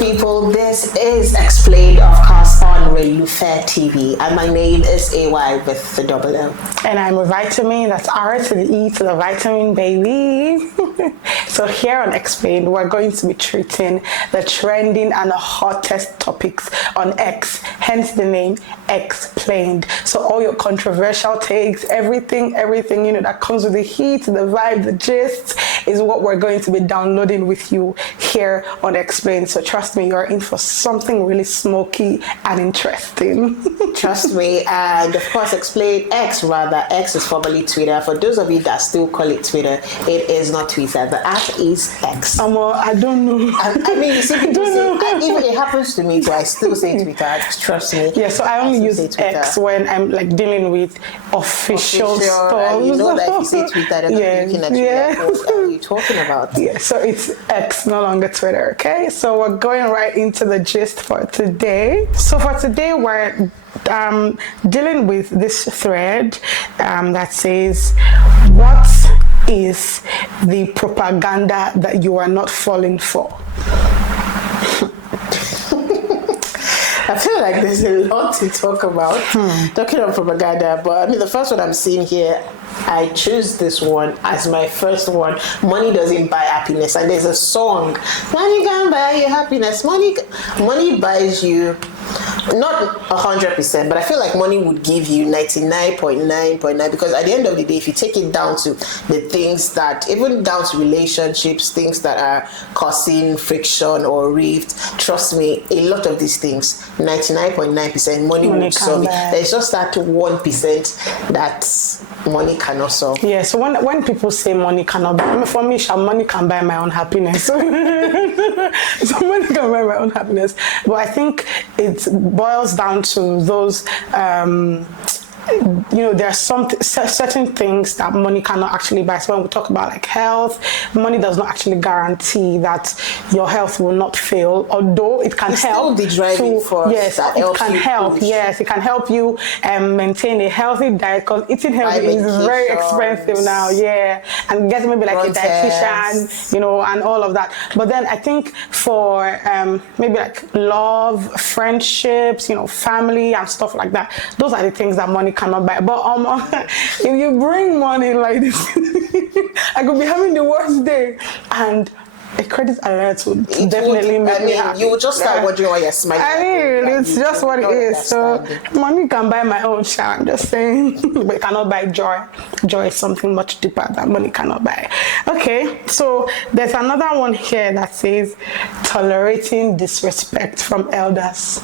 people, this is Xplained, of course, on Relufe TV, and my name is AY with the double L. And I'm a vitamin, that's R to the E to the vitamin, baby. So here on Xplained, we're going to be treating the trending and the hottest topics on X, hence the name Xplained. So all your controversial takes, everything, you know, that comes with the heat, the vibe, the gist, is what we're going to be downloading with you here on Xplained. So trust me, you're in for something really smoky and interesting. Trust me. And of course, Xplained X, rather. X is formerly Twitter. For those of you that still call it Twitter, it is not Twitter. The app is X. I don't know. I mean, you see people say, even it happens to me, so I still say Twitter. Trust me. Yeah, so I only use X when I'm like dealing with official stuff. And you know that if you say Twitter, they're going to be looking at you like, what are you talking about? Yeah, so it's X, no longer Twitter, okay? So we're going right into the gist for today. So for today, we're dealing with this thread that says, what is the propaganda that you are not falling for? I feel like there's a lot to talk about talking about propaganda, but I mean, the first one I'm seeing here, I choose this one as my first one. Money doesn't buy happiness, and there's a song, money can buy you happiness. Money buys you not 100%, but I feel like money would give you 99.9.9, because at the end of the day, if you take it down to the things that, even down to relationships, things that are causing friction or rift, trust me, a lot of these things, 99.9% money would solve it. There's just that 1% that money cannot solve. Yeah, so when people say money cannot buy, for me, money can buy my own happiness. So money can buy my own happiness. But I think it boils down to those you know, there are certain things that money cannot actually buy. So when we talk about like health, money does not actually guarantee that your health will not fail, although it can help. Still the driving force. Yes, it can help. Yes, it can help you maintain a healthy diet, because eating healthy is very expensive now. Yeah, and get maybe like a dietitian, you know, and all of that. But then I think for maybe like love, friendships, you know, family and stuff like that, those are the things that money cannot buy. But if you bring money like this, I could be having the worst day, and a credit alert would definitely make me happy. You would just start wondering why you're smiling. I mean, it's just what it is. So money can buy my own share, I'm just saying. But it cannot buy joy. Joy is something much deeper that money cannot buy. Okay, so there's another one here that says tolerating disrespect from elders.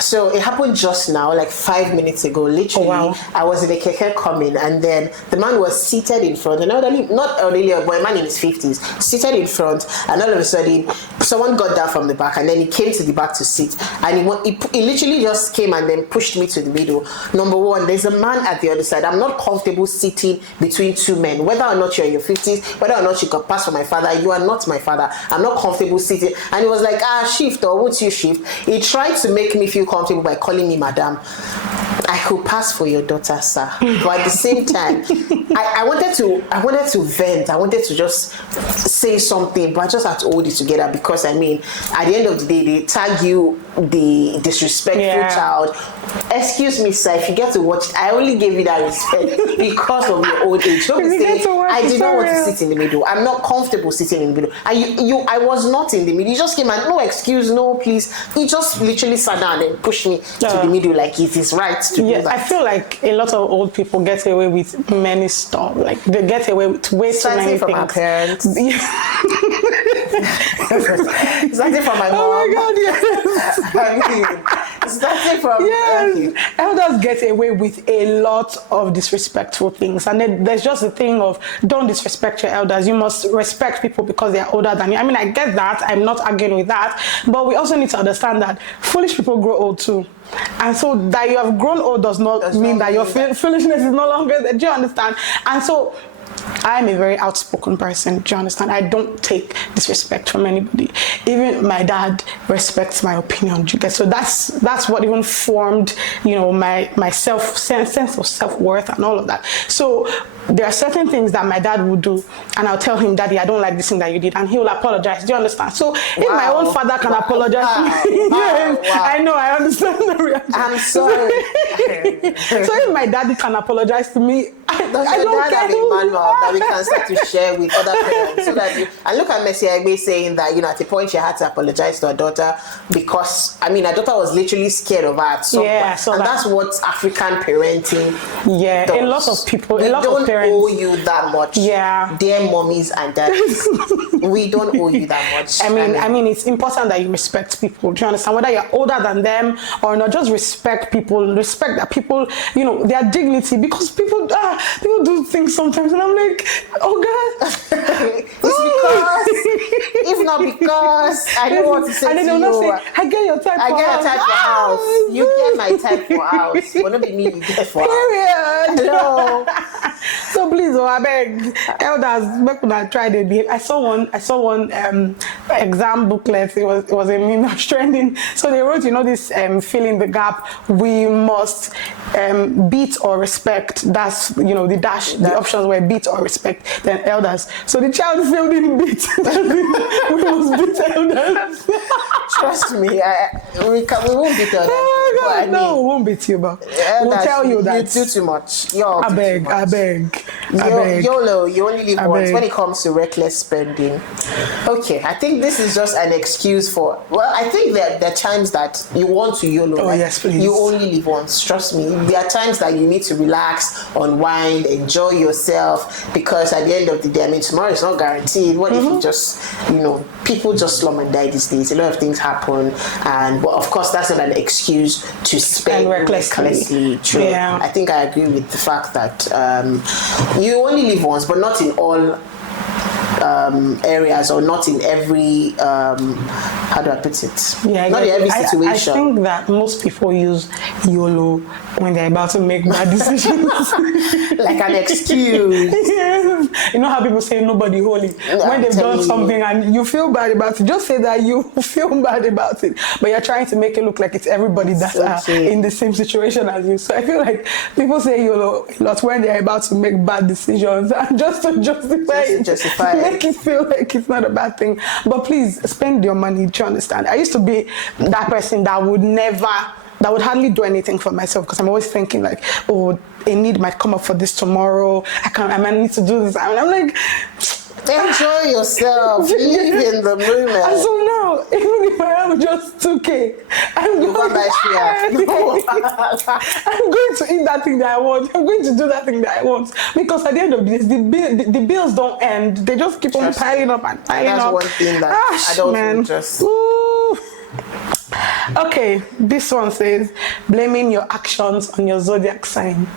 So it happened just now, like 5 minutes ago. Literally, I was in a keke coming, and then the man was seated in front, an elderly, not elderly, but a man in his 50s, seated in front. And all of a sudden, someone got down from the back, and then he came to the back to sit. And he literally just came and then pushed me to the middle. Number one, there's a man at the other side. I'm not comfortable sitting between two men. Whether or not you're in your 50s, whether or not you got passed for my father, you are not my father. I'm not comfortable sitting. And he was like, shift, or won't you shift? He tried to make me feel comfortable by calling me madam. I could pass for your daughter, sir. But at the same time, I wanted to vent. I wanted to just say something, but I just had to hold it together, because I mean, at the end of the day, they tag you the disrespectful child. Excuse me, sir, if you get to watch it, I only gave you that respect because of your old age. Don't say I did not want to sit in the middle. I'm not comfortable sitting in the middle. I was not in the middle. You just came and no excuse, no please. He just literally sat down and pushed me to the middle, like it is right to do that. I feel like a lot of old people get away with many stuff. Like they get away with way too many from things. Our parents. Starting from my mom. Oh my God, yes. I mean, starting from elders get away with a lot of disrespectful things, and then there's just the thing of don't disrespect your elders. You must respect people because they are older than you. I mean, I get that. I'm not arguing with that, but we also need to understand that foolish people grow old too. And so that you have grown old does not mean that your foolishness is no longer there. Do you understand? And so I'm a very outspoken person. Do you understand? I don't take disrespect from anybody. Even my dad respects my opinion. Do you get? So that's what even formed, you know, my sense of self-worth and all of that. So there are certain things that my dad would do, and I'll tell him, Daddy, I don't like this thing that you did, and he will apologize. Do you understand? So if my own father can apologize to me, I know, I understand the reaction. I'm sorry. So if my daddy can apologize to me, I don't care. Manual that we can start to share with other parents, so that and look at Messi Agbe saying that, you know, at a point she had to apologize to her daughter because, I mean, her daughter was literally scared of her at some point. So and that's what African parenting does. A lot of people, a lot of parents owe you that much. Dear mommies and daddies, we don't owe you that much. I mean, it's important that you respect people. Do you understand? Whether you're older than them or not, just respect people. Respect that people, you know, their dignity, because people do things sometimes, and I'm like, oh God, it's because, if not because, I don't want to say and then to you, say, I get your type for house. You get my type for house. But not be me, you get for Period. Hello. So please, I beg, elders, make una try to behave. I saw one exam booklet. It was a meme that was trending. So they wrote, you know, this fill in the gap. We must beat or respect. That's, you know, the options were beat or respect. Then elders. So the child filled in beat. We must beat elders. Trust me, we won't beat elders. Oh God, no, we won't beat you, but we'll tell you that you do too much. I beg. YOLO, you only live once when it comes to reckless spending. Okay, I think this is just an excuse for, well, I think there are times that you want to YOLO. Oh, yes, please. You only live once, trust me. There are times that you need to relax, unwind, enjoy yourself, because at the end of the day, I mean, tomorrow is not guaranteed. What if you just, you know, people just slum and die these days. A lot of things happen, and well, of course, that's not an excuse to spend recklessly. True. Yeah. I think I agree with the fact that you only live once, but not in all areas, or not in every how do I put it? Not in every situation. I think that most people use YOLO when they're about to make bad decisions. Like an excuse. Yes. You know how people say nobody holy? When they've done something and you feel bad about it, just say that you feel bad about it, but you're trying to make it look like it's everybody that's in the same situation as you. So I feel like people say YOLO a lot when they're about to make bad decisions, and just to justify it. Make it feel like it's not a bad thing. But please spend your money. Do you understand? I used to be that person that would hardly do anything for myself, because I'm always thinking like, oh, a need might come up for this tomorrow. I might need to do this. And I'm like, enjoy yourself, live in the moment. And so now, even if I have just 2K, I'm going to eat that thing that I want. I'm going to do that thing that I want. Because at the end of the day, the bills don't end. They just keep on piling up and piling up. That's one thing that I don't just... Ooh. Okay, this one says blaming your actions on your zodiac sign.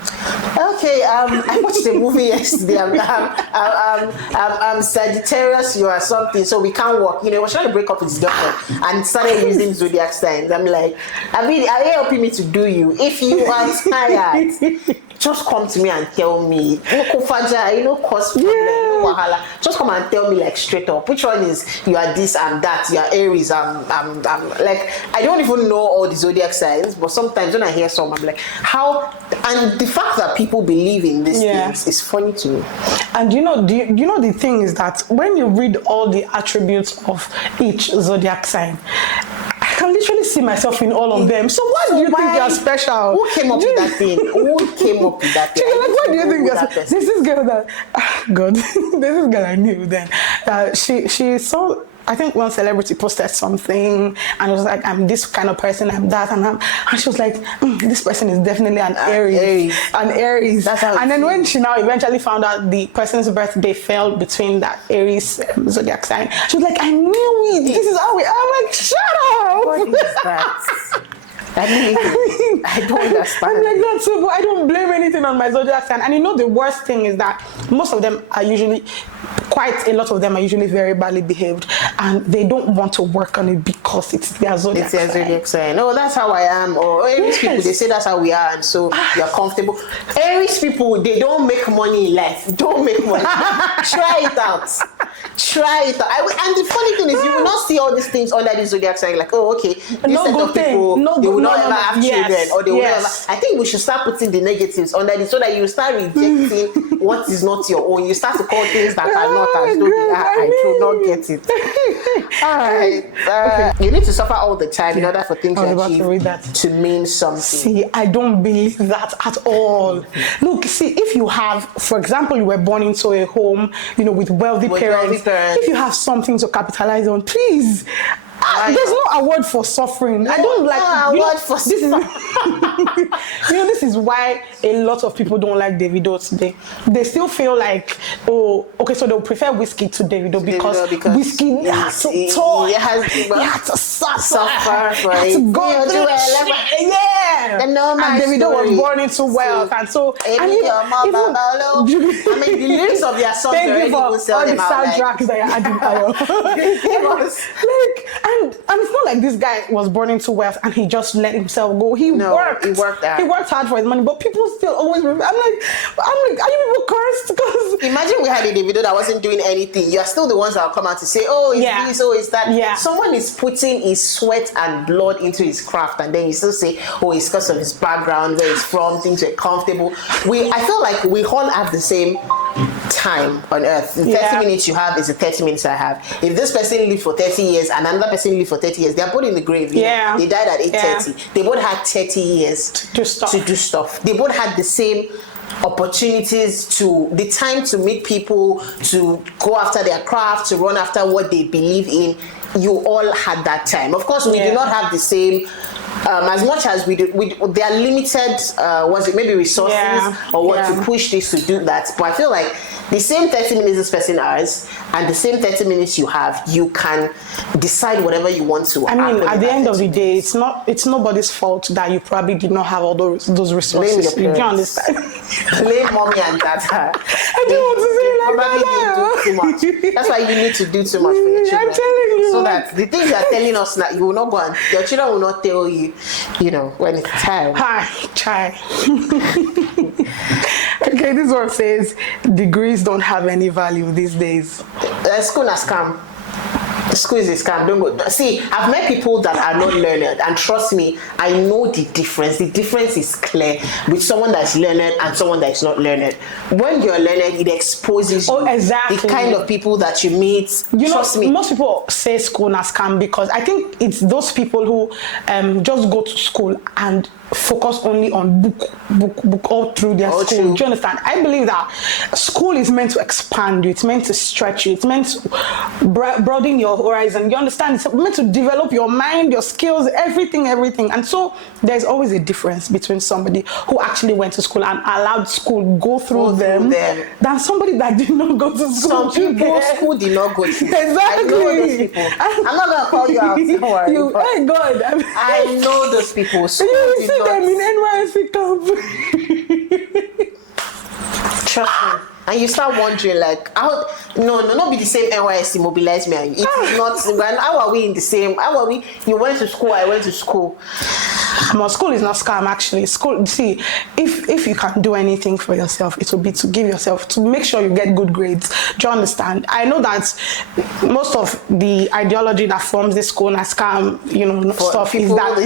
Okay, I watched the movie yesterday. I'm Sagittarius, you are something, so we can't work. You know, he was trying to break up with his girlfriend and started using zodiac signs. I'm like, are you helping me to do you? If you are tired, just come to me and tell me. Cause wahala. Just come and tell me like straight up. Which one is you are this and that? You are Aries. I'm like, I don't even know all the zodiac signs, but sometimes when I hear some, I'm like, how? And the fact that people believe in these things is funny to me. And you know the thing is that when you read all the attributes of each zodiac sign, I can literally see myself in all of them. So why do you think you're special? Who came up with that thing? Who came up with that thing? Like, why do you think you're special? There's this girl that, God, there's this girl I knew then. She saw, I think one celebrity posted something and it was like, I'm this kind of person, I'm that, and she was like, this person is definitely an Aries. An Aries. And then when she now eventually found out the person's birthday fell between that Aries zodiac sign, she was like, I knew it. This is how we are. I'm like, shut up. What is that? I don't understand. I'm like, that's so, but I don't blame anything on my zodiac sign. And you know, the worst thing is that most of them are usually quite a lot of them are usually very badly behaved, and they don't want to work on it because it's their zodiac sign. It's their zodiac sign. Oh, that's how I am. Or Aries people, they say that's how we are, and so you're comfortable. Aries people, they don't make money in life. Don't make money. Try it out. Try it out. And the funny thing is, you will not see all these things under the zodiac sign. Like, oh, okay, this set of people, they will not ever have children, or they will never. I think we should start putting the negatives under this so that you start rejecting what is not your own. You start to call things that are not as though they are. I do not get it. All right. You need to suffer all the time in order for things to achieve to mean something. See, I don't believe that at all. Look, see, if you have, for example, you were born into a home, you know, with wealthy parents. If you have something to capitalize on, please. There's no award for suffering. I don't like award for suffering. You know, this is why a lot of people don't like Davido today. They still feel like, oh, okay, so they'll prefer whiskey to Davido because whiskey has to talk, you have to suffer for it. To go through it. Yeah. And Davido was born into wealth, and so I mean, the lyrics of their songs already will sell them out. Soundtracks that you're adding. And it's not like this guy was born into wealth and he just let himself go. He worked hard. He worked hard for his money, but people still always remember. I'm like, are you people cursed? Because imagine we had a Davido that wasn't doing anything. You are still the ones that will come out to say, oh, it's this, oh, it's that. Yeah. Someone is putting his sweat and blood into his craft, and then you still say, oh, it's because of his background, where he's from, things were comfortable. I feel like we all have the same time on earth. The 30 minutes you have is the 30 minutes I have. If this person lived for 30 years and another person lived for 30 years, they're both in the grave. Yeah. They died at 8:30. They both had 30 years to do stuff. They both had the same opportunities, to the time to meet people, to go after their craft, to run after what they believe in. You all had that time. Of course, we do not have the same. As much as we there are limited, maybe resources or what to push this to do that. But I feel like the same 30 minutes this person has and the same 30 minutes you have, you can decide whatever you want to. I mean, at the end of the day, it's nobody's fault that you probably did not have all those resources. You don't understand. Blame mommy and dad. I don't want to say probably do too much. That's why you need to do too much for your children. I'm telling you. So that the things you are telling us now, you will not go and your children will not tell you, you know, when it's time. Hi, try. Okay, this one says degrees don't have any value these days. School is a scam. School is a scam. Don't go. See, I've met people that are not learned, and trust me, I know the difference. The difference is clear with someone that's learned and someone that is not learned. When you're learned, it exposes you the kind of people that you meet. Trust me. Most people say school is a scam because I think it's those people who just go to school and focus only on book all through their school. True. Do you understand? I believe that school is meant to expand you. It's meant to stretch you. It's meant to broaden your horizon. You understand? It's meant to develop your mind, your skills, everything. And so there's always a difference between somebody who actually went to school and allowed school go through them than somebody that did not go to school. Some people school did not go to school. Exactly. I know those people. I'm not gonna call you out. Don't worry. Thank God. I know those people. School did not. I'm in NYC camp. Trust me. And you start wondering, like, how? No, not be the same NYC mobilize me. It is not. How are we in the same? How are we? You went to school. I went to school. Well, school is not scam actually. School, see, if you can do anything for yourself, it will be to give yourself, to make sure you get good grades. Do you understand? I know that most of the ideology that forms this school as scam, stuff is that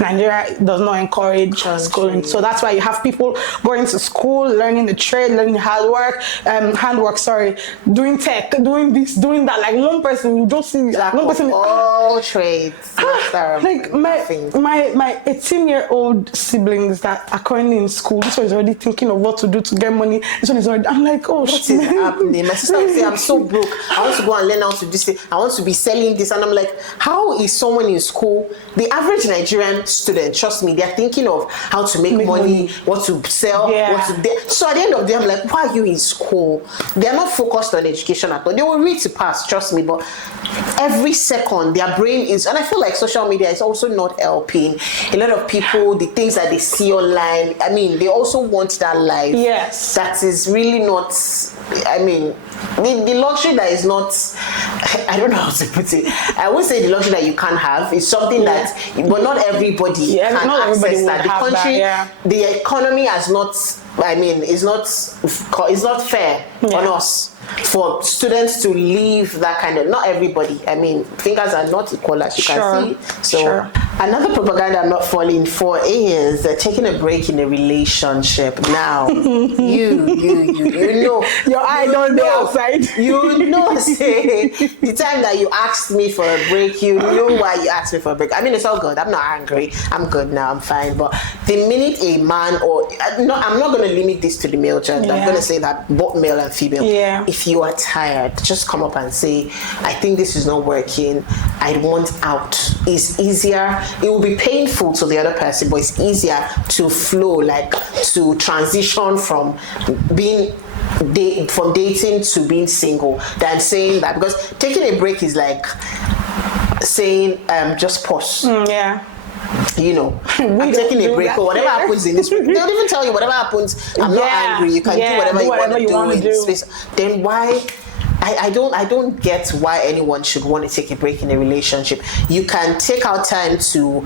Nigeria does not encourage schooling. So that's why you have people going to school, learning the trade, learning handwork, doing tech, doing this, doing that. Like one person, you don't see one person. All trades. Like my 18-year-old siblings that are currently in school, this one is already thinking of what to do to get money. This one is already, I'm like, oh, what is happening? My sister would say, I'm so broke. I want to go and learn how to do this. I want to be selling this. And I'm like, how is someone in school, the average Nigerian student, trust me, they're thinking of how to make money, what to sell, what to do. So at the end of the day, I'm like, why are you in school? They're not focused on education at all. They will read to pass, trust me, but every second their brain is, and I feel like social social media is also not helping. A lot of people, the things that they see online, I mean, they also want that life. Yes. That is really not, I mean, the luxury that is not, I don't know how to put it. I would say the luxury that you can't have is something that, but not everybody can access that. The country, the economy has not, I mean, it's not fair on us for students to leave that kind of, not everybody. I mean, fingers are not equal, as you can see. So another propaganda I'm not falling for is taking a break in a relationship. Now, you know, your eye don't be outside. You know, say the time that you asked me for a break, you know why you asked me for a break. I mean, it's all good. I'm not angry. I'm good now. I'm fine. But the minute a man, or no, I'm not going to limit this to the male gender. I'm going to say that both male and female. Yeah. If you are tired, just come up and say, I think this is not working. I want out. It's easier. It will be painful to the other person, but it's easier to flow, like to transition from being from dating to being single than saying that, because taking a break is like saying just pause. You know, I'm taking a break, or whatever happens in this. They don't even tell you whatever happens. I'm not angry. You can do whatever you want to do in space. Then why? I don't get why anyone should want to take a break in a relationship. You can take out time to,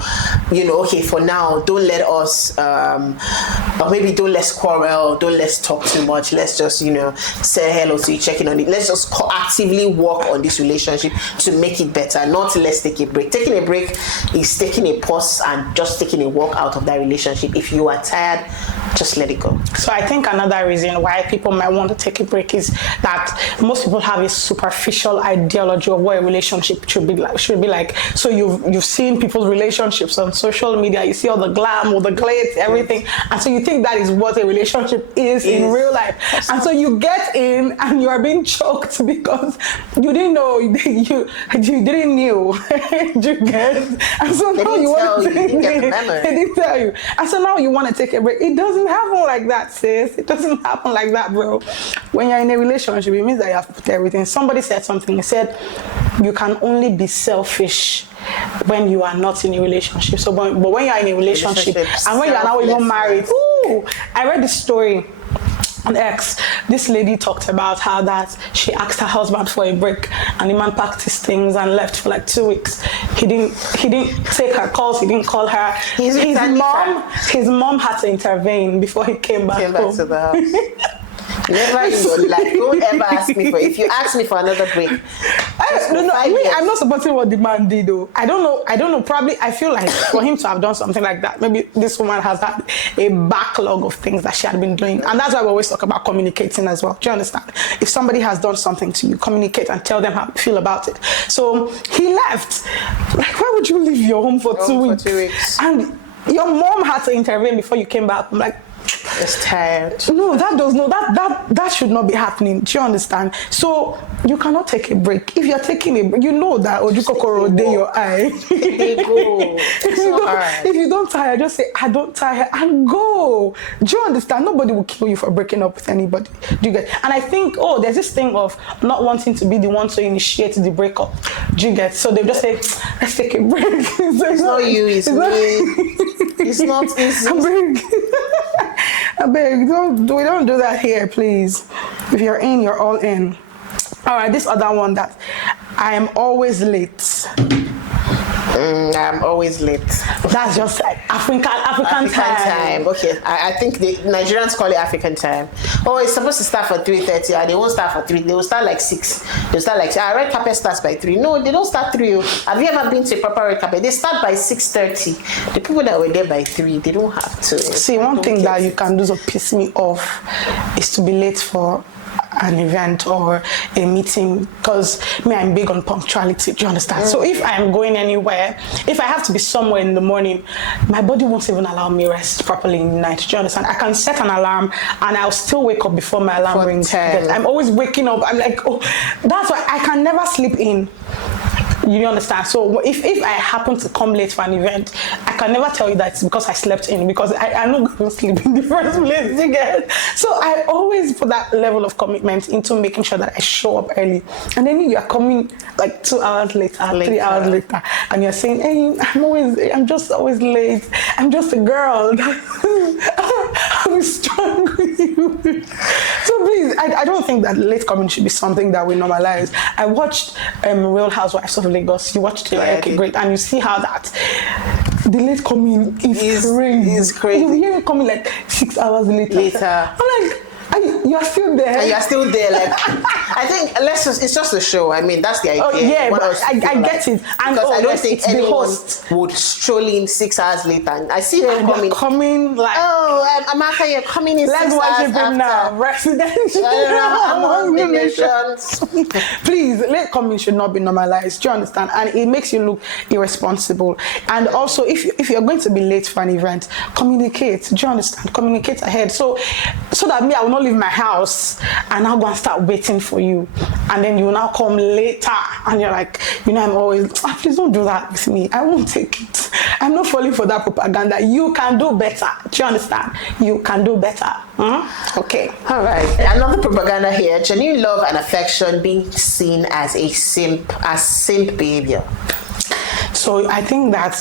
you know, okay, for now, don't let us, or maybe don't let's quarrel, don't let's talk too much. Let's just, you know, say hello to you, checking on it. Let's just actively work on this relationship to make it better. Not let's take a break. Taking a break is taking a pause and just taking a walk out of that relationship. If you are tired, just let it go. So I think another reason why people might want to take a break is that most people have a superficial ideology of what a relationship should be like. So you've seen people's relationships on social media. You see all the glam, all the glitz, everything, and so you think that is what a relationship is in real life. And so you get in and you are being choked because you didn't know, you didn't know. You get, and so now you want to take the memory. They didn't tell you, and so now you want to take a break. It doesn't happen like that, sis. It doesn't happen like that, bro. When you're in a relationship, it means that you have to put everything. Somebody said something. He said, you can only be selfish when you are not in a relationship. So, but when you are in a relationship and when you are now even married, I read this story on X. This lady talked about how that she asked her husband for a break, and the man packed his things and left for like 2 weeks. He didn't take her calls. He didn't call her. His mom had to intervene before he came back home. To the house. Never in your life. Don't ever ask me for. If you ask me for another break, I'm not supporting what the man did though. I don't know. Probably I feel like for him to have done something like that, maybe this woman has had a backlog of things that she had been doing, and that's why we always talk about communicating as well. Do you understand? If somebody has done something to you, communicate and tell them how you feel about it. So he left. Like, why would you leave your home for 2 weeks? 2 weeks. And your mom had to intervene before you came back. I'm like, it's tired. No, that should not be happening. Do you understand? So you cannot take a break. If you're taking a break, you know that Ojukokoro day your eye. They go. If you don't tire, just say I don't tire and go. Do you understand? Nobody will kill you for breaking up with anybody. Do you get? And I think there's this thing of not wanting to be the one to initiate the breakup. Do you get? So they just say let's take a break. It's not you. It's me. It's not easy. I beg, we don't do that here, please. If you're in, you're all in. All right, this other one that I am always late. I'm always late. That's just like African time. Okay, I think the Nigerians call it African time. Oh, it's supposed to start for 3:30, and they won't start for 3. They will start like 6. They'll start like red carpet starts by 3. No, they don't start 3. Have you ever been to a proper red carpet? They start by 6:30. The people that were there by 3, they don't have to. See, one thing that you can do to piss me off is to be late for an event or a meeting, because I'm big on punctuality. Do you understand? So if I'm going anywhere, if I have to be somewhere in the morning, my body won't even allow me rest properly in the night. Do you understand? I can set an alarm and I'll still wake up before my alarm rings. I'm always waking up. I'm like, that's why I can never sleep in. You understand? So if I happen to come late for an event, I can never tell you that it's because I slept in, because I'm not going to sleep in the first place, you get? So I always put that level of commitment into making sure that I show up early. And then you're coming like 2 hours later, 3 hours later, and you're saying, hey, I'm just always late. I'm just a girl. I'm strong with you. So please, I don't think that late coming should be something that we normalize. I watched Real Housewives of Lagos. You watched it, okay, great, and you see how that the late coming is crazy. It's crazy. You hear me coming like 6 hours later. I'm like, you're still there. And you're still there. Like, I think it's just a show. I mean, that's the idea. Oh, yeah, but I get it. And because I don't think anyone host would stroll in 6 hours later. And I see them coming like, oh, Amaka, you're coming in 6 hours after. Let's worship him now. Residential. Among the nations. Please, late coming should not be normalized. Do you understand? And it makes you look irresponsible. And also, if you're going to be late for an event, communicate. Do you understand? Communicate ahead. So that I will not leave my house and I'll go and start waiting for you, and then you will now come later and you're like, I'm always, please don't do that with me. I won't take it. I'm not falling for that propaganda. You can do better. Do you understand? You can do better. Okay. All right. Another propaganda here: genuine love and affection being seen as simp behavior. So I think that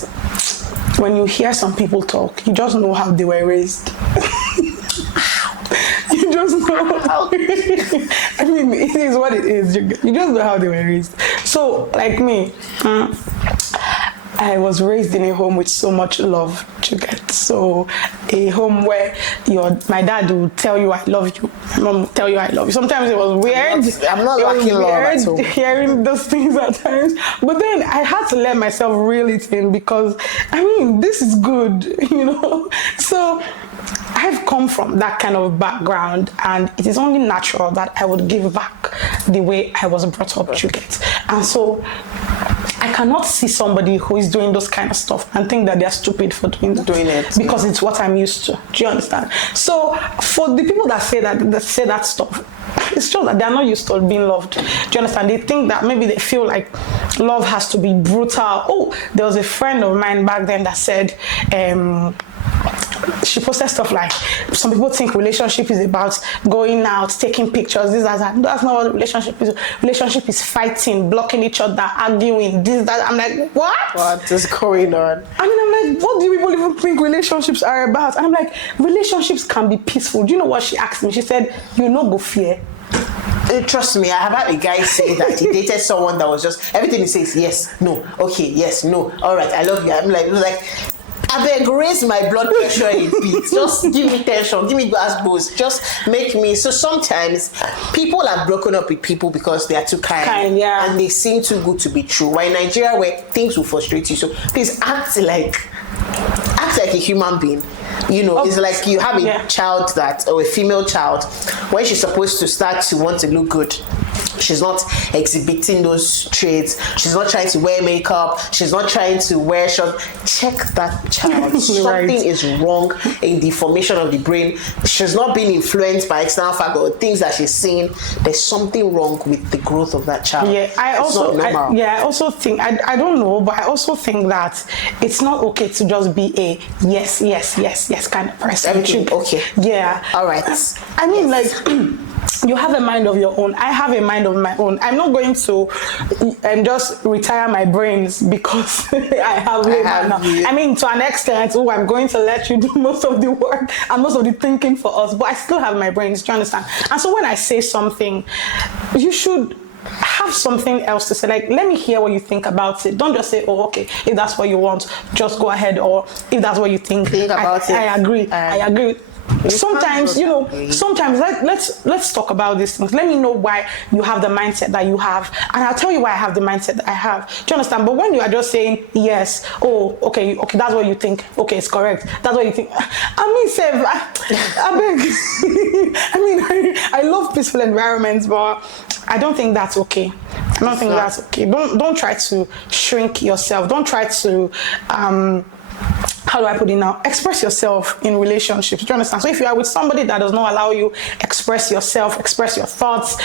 when you hear some people talk, you just know how they were raised. You just know how. I mean, it is what it is. You just know how they were raised. So, like me, I was raised in a home with so much love. You get, so a home where my dad would tell you I love you, my mom would tell you I love you. Sometimes it was weird. I'm not lacking love at all. Hearing those things at times, but then I had to let myself reel it in, because I mean, this is good, So I've come from that kind of background, and it is only natural that I would give back the way I was brought up, you get. And so I cannot see somebody who is doing those kind of stuff and think that they're stupid for doing it, because it's what I'm used to. Do you understand? So for the people that say that stuff, it's true that they're not used to being loved. Do you understand? They think that maybe they feel like love has to be brutal. Oh, there was a friend of mine back then that said, she posted stuff like, some people think relationship is about going out, taking pictures, this, that. That's not what a relationship is. Relationship is fighting, blocking each other, arguing, this, that. I'm like, what? What is going on? I mean, I'm like, what do people even think relationships are about? And I'm like, relationships can be peaceful. Do you know what she asked me? She said, you no go fear. Trust me, I have had a guy say that he dated someone that was just, everything he says, yes, no, okay, yes, no, all right, I love you. I'm like, I beg, raise my blood pressure a bit. Just give me tension, give me boost, just make me. So sometimes people are broken up with people because they are too kind, and they seem too good to be true. While in Nigeria, where things will frustrate you, so please act like a human being. It's like you have a child or a female child, when she's supposed to start to want to look good, she's not exhibiting those traits. She's not trying to wear makeup. She's not trying to wear shorts. Check that child. Something is wrong in the formation of the brain. She's not being influenced by external factors or things that she's seeing. There's something wrong with the growth of that child. Yeah, I also think, I don't know, but I also think that it's not okay to just be a yes kind of person. Everything okay. Yeah. All right. I mean, like, you have a mind of your own. I have a mind of my own. I'm not going to just retire my brains because I have now. I mean, to an extent, I'm going to let you do most of the work and most of the thinking for us, but I still have my brains. Do you understand? And so when I say something, you should have something else to say. Like, let me hear what you think about it. Don't just say, oh, okay, if that's what you want, just go ahead. Or if that's what you think about it. I agree. I agree. Sometimes, sometimes let's talk about these things. Let me know why you have the mindset that you have, and I'll tell you why I have the mindset that I have. Do you understand? But when you are just saying yes, oh, okay, that's what you think. Okay, it's correct. That's what you think. I mean, Sev, I beg. I mean, I love peaceful environments, but I don't think that's okay. I don't think that's okay. Don't try to shrink yourself. Don't try to how do I put it now? Express yourself in relationships. Do you understand? So if you are with somebody that does not allow you express yourself, express your thoughts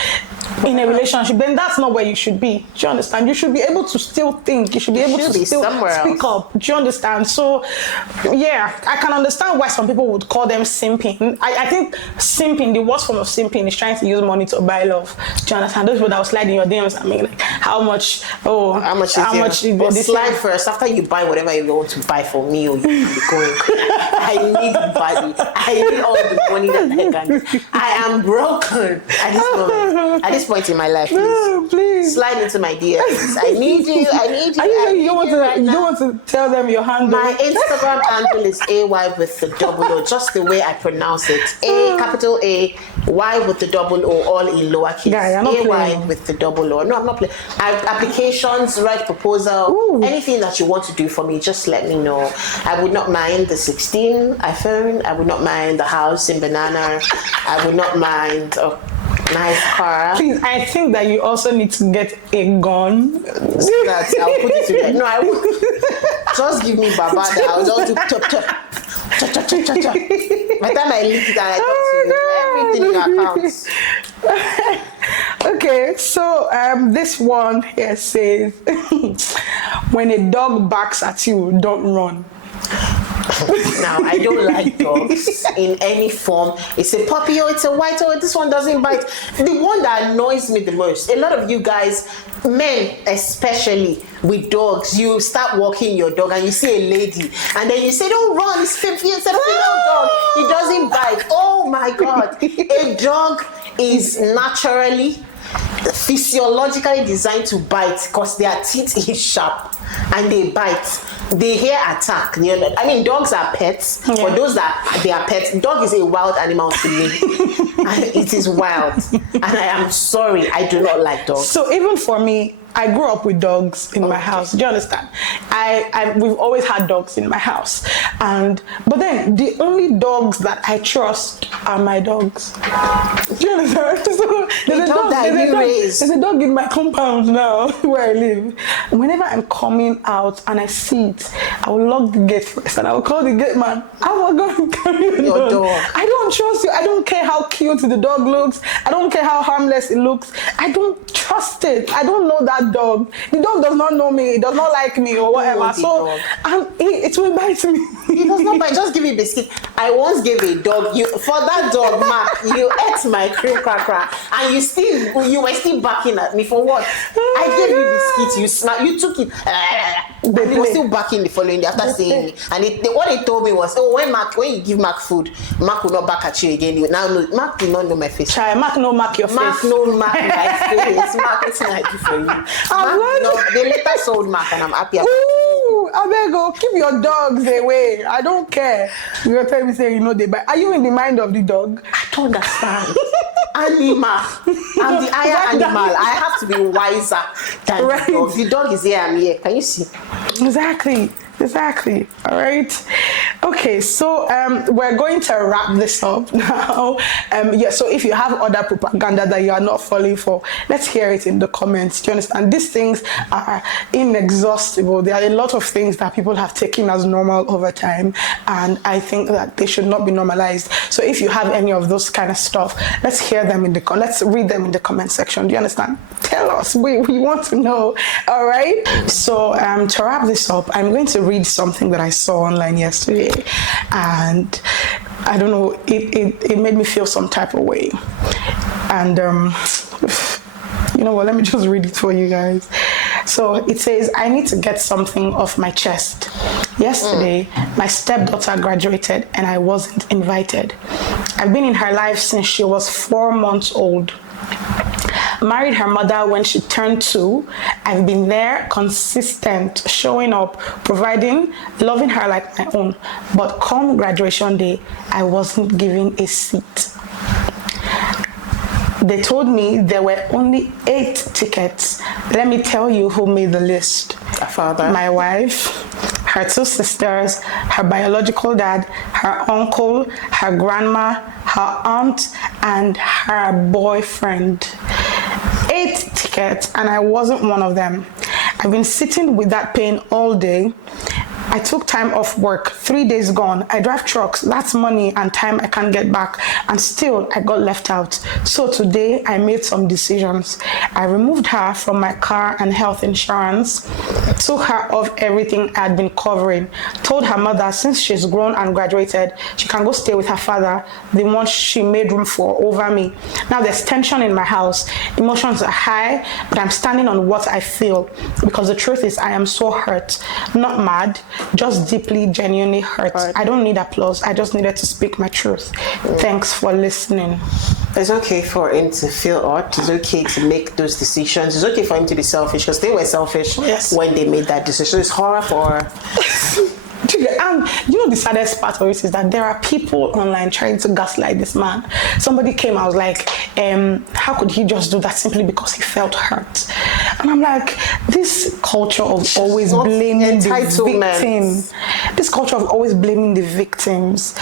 in a relationship, then that's not where you should be. Do you understand? You should be able to still think. You should be able to still speak up. Do you understand? So yeah, I can understand why some people would call them simping. I think simping, the worst form of simping is trying to use money to buy love. Do you understand? Those people that will slide in your DMs, I mean, like, how much is this? Slide first after you buy whatever you want to buy for me, or you can be going. I need money. I need all the money that I can get. I am broken at this moment. At this point in my life, please slide into my DMs. I need you. I need you. You don't want to tell them your handle. My Instagram handle is AY with the double O, just the way I pronounce it. A capital A, Y with the double O, all in lowercase. Yeah, AY with the double O. No, I'm not playing. Applications, write proposal, anything that you want to do for me, just let me know. I would not mind the 16 iPhone. I would not mind the house in Banana. I would not mind a nice car. Please, I think that you also need to get a gun. So that I'll put it together. No, I won't. Just give me Babada. I'll just do chop. By the time I leave it and I talk to you, everything in your accounts. Okay, so this one here says, when a dog barks at you, don't run. Now, I don't like dogs in any form. It's a puppy or it's a white or this one doesn't bite. The one that annoys me the most, a lot of you guys, men especially with dogs, you start walking your dog and you see a lady and then you say, don't run, it's a female dog, it doesn't bite. Oh my God. A dog is naturally, physiologically designed to bite because their teeth is sharp and they bite. They hear attack. I mean, dogs are pets. Yeah. For those that they are pets, dog is a wild animal to me. And it is wild. And I am sorry, I do not like dogs. So even for me, I grew up with dogs in my house. Do you understand? We've always had dogs in my house, but then the only dogs that I trust are my dogs. Do you understand? So there's a dog in my compound now where I live. Whenever I'm coming out and I see it, I will lock the gate first and I will call the gate man. I will go and carry your dog. I don't trust you. I don't care how cute the dog looks. I don't care how harmless it looks. I don't trust it. I don't know that dog. The dog does not know me. It does not like me or whatever. So it will bite me. It does not bite. Just give me biscuit. I once gave a dog for that dog, Mark. You ate my cream cracker and you were still barking at me for what? I gave you biscuit. You smart. You took it. They were still barking the following day after saying it. And what they told me was, when you give Mark food, Mark will not bark at you again. Mark will not know my face. Try Mark no mark your face. Mark no mark my face. Mark, it's not I do for you. They later sold Mark and I'm happy. Ooh, I beg you, keep your dogs away. I don't care. You're telling me say they bite. Are you in the mind of the dog? I don't understand. Animal. I'm the higher animal. I have to be wiser than the dog. The dog is here, I'm here. Can you see? Exactly. All right. Okay, so we're going to wrap this up now. So if you have other propaganda that you are not falling for, let's hear it in the comments. Do you understand? These things are inexhaustible. There are a lot of things that people have taken as normal over time, and I think that they should not be normalized. So if you have any of those kind of stuff, let's hear them let's read them in the comment section. Do you understand? Tell us. We want to know. All right. So to wrap this up, I'm going to read something that I saw online yesterday, and I don't know, it made me feel some type of way, and you know what, let me just read it for you guys. So it says, I need to get something off my chest. Yesterday, my stepdaughter graduated and I wasn't invited. I've been in her life since she was 4 months old. Married her mother when she turned 2. I've been there, consistent, showing up, providing, loving her like my own. But come graduation day, I wasn't given a seat. They told me there were only 8 tickets. Let me tell you who made the list. Her father. My wife, her 2 sisters, her biological dad, her uncle, her grandma, her aunt, and her boyfriend. 8 tickets, and I wasn't one of them. I've been sitting with that pain all day. I took time off work, 3 days gone. I drive trucks. That's money and time I can't get back. And still, I got left out. So today, I made some decisions. I removed her from my car and health insurance, took her off everything I had been covering, told her mother since she's grown and graduated, she can go stay with her father, the one she made room for over me. Now there's tension in my house. Emotions are high, but I'm standing on what I feel, because the truth is I am so hurt. Not mad, just deeply, genuinely hurt. I don't need applause. I just needed to speak my truth. Thanks for listening. It's okay for him to feel hurt. It's okay to make those decisions. It's okay for him to be selfish, because they were selfish when they made that decision. It's horror for her. And you know the saddest part of it is that there are people online trying to gaslight this man. Somebody came, I was like, how could he just do that simply because he felt hurt? And I'm like, this culture of always blaming the victim, this culture of always blaming the victims,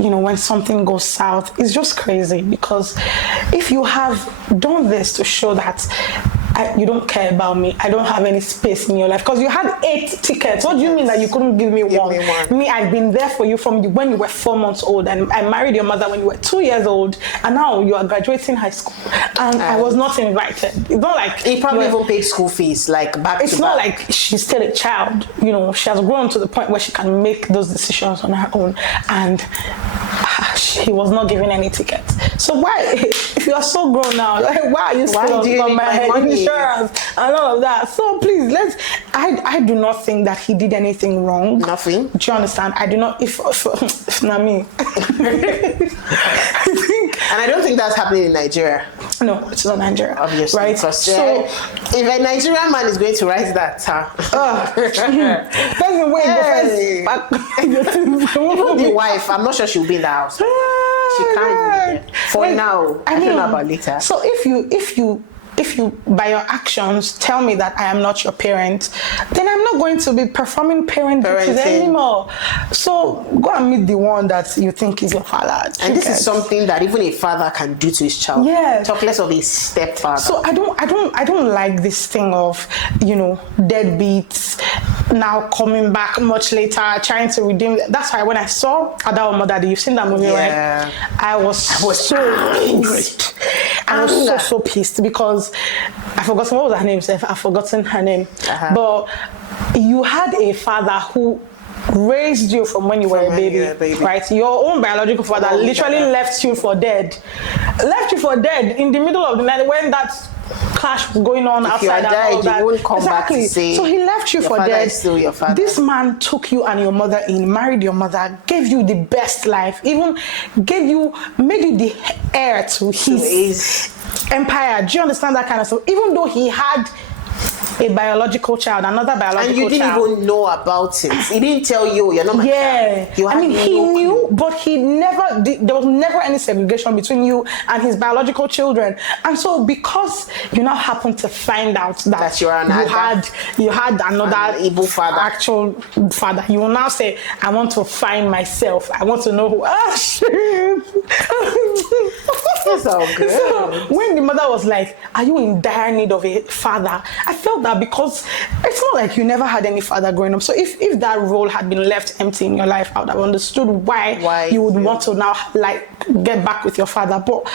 you know, when something goes south, is just crazy. Because if you have done this to show that you don't care about me, I don't have any space in your life, because you had 8 tickets. What do you mean that you couldn't give me one? Me, I've been there for you from when you were 4 months old, and I married your mother when you were 2 years old, and now you are graduating high school, and I was not invited. It's not like he probably even paid school fees, like back to back. It's not like she's still a child. You know, she has grown to the point where she can make those decisions on her own, and she was not given any tickets. So why, if you are so grown now, why are you still on my insurance and all of that? So please, I do not think that he did anything wrong. Nothing. Do you understand? I do not, if not me. And I don't think that's happening in Nigeria. No, it's not Nigeria. Obviously. Right? So, if a Nigerian man is going to write that, the wife, I'm not sure she'll be in the house. She can't. For now, I don't know about later. So if you by your actions tell me that I am not your parent, then I'm not going to be performing parent duties anymore. So go and meet the one that you think is your father. And this is something that even a father can do to his child. Yeah. Talk less of a stepfather. So I don't like this thing of, you know, deadbeats now coming back much later trying to redeem. That's why when I saw Ada Mother, you've seen that movie, right? I was so angry. I was so pissed, because I've forgotten what was her name. I've forgotten her name. But you had a father who raised you from when you were a baby, right? Your own biological father literally left you for dead. Left you for dead in the middle of the night when that clash was going on outside. If you died, you won't come back to say. So he left you for dead. Still your father. This man took you and your mother in, married your mother, gave you the best life, even made you the heir to his empire. Do you understand that kind of stuff? Even though he had a biological child, another biological child. And you didn't even know about it. He didn't tell you, you're not my child. I mean, he knew, but he never did. There was never any segregation between you and his biological children. And so because you now happen to find out that you had another Igbo father, actual father, you will now say, I want to find myself. I want to know who. That's all good. So when the mother was like, are you in dire need of a father? I felt that, because it's not like you never had any father growing up. So if that role had been left empty in your life, I would have understood why you would want to now like get back with your father. But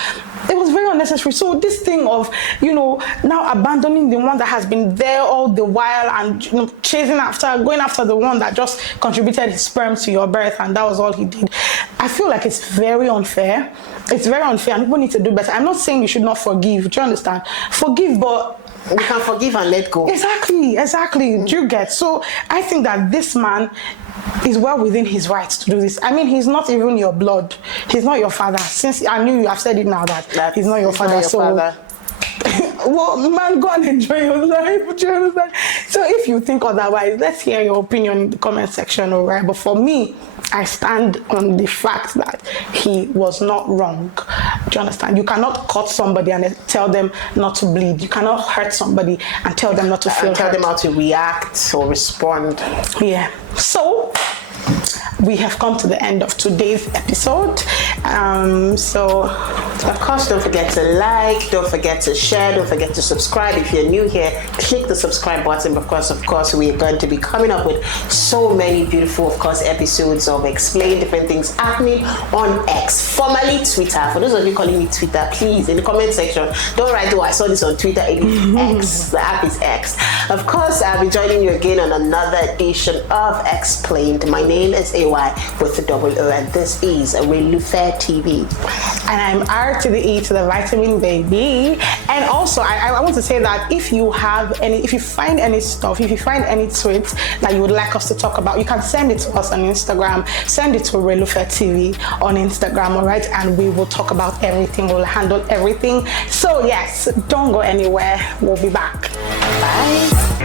it was very unnecessary. So this thing of, you know, now abandoning the one that has been there all the while and, you know, going after the one that just contributed his sperm to your birth, and that was all he did. I feel like it's very unfair. It's very unfair, and people need to do better. I'm not saying you should not forgive. Do you understand? Forgive, but we can forgive and let go. Exactly. Do you get? So I think that this man is well within his rights to do this. I mean, he's not even your blood. He's not your father. Since I knew you have said it now that he's not your father. Well, man, go and enjoy your life. Do you understand? So if you think otherwise, let's hear your opinion in the comment section, all right? But for me, I stand on the fact that he was not wrong. Do you understand? You cannot cut somebody and tell them not to bleed. You cannot hurt somebody and tell them not to feel hurt. Tell them how to react or respond. Yeah. So we have come to the end of today's episode. So Of course, don't forget to like, don't forget to share, don't forget to subscribe. If you're new here, click the subscribe button because, of course, we are going to be coming up with so many beautiful, of course, episodes of Xplained, different things happening on X, formerly Twitter. For those of you calling me Twitter, please, in the comment section, don't write, oh, I saw this on Twitter. It is X. The app is X. Of course, I'll be joining you again on another edition of Xplained. My name is AY with the double O, and this is Relufe TV. And I'm R to the E to the vitamin baby. And also, I want to say that if you find any stuff, if you find any tweets that you would like us to talk about, you can send it to us on Instagram. Send it to Relufe TV on Instagram, all right? And we will talk about everything. We'll handle everything. So yes, don't go anywhere. We'll be back. Bye.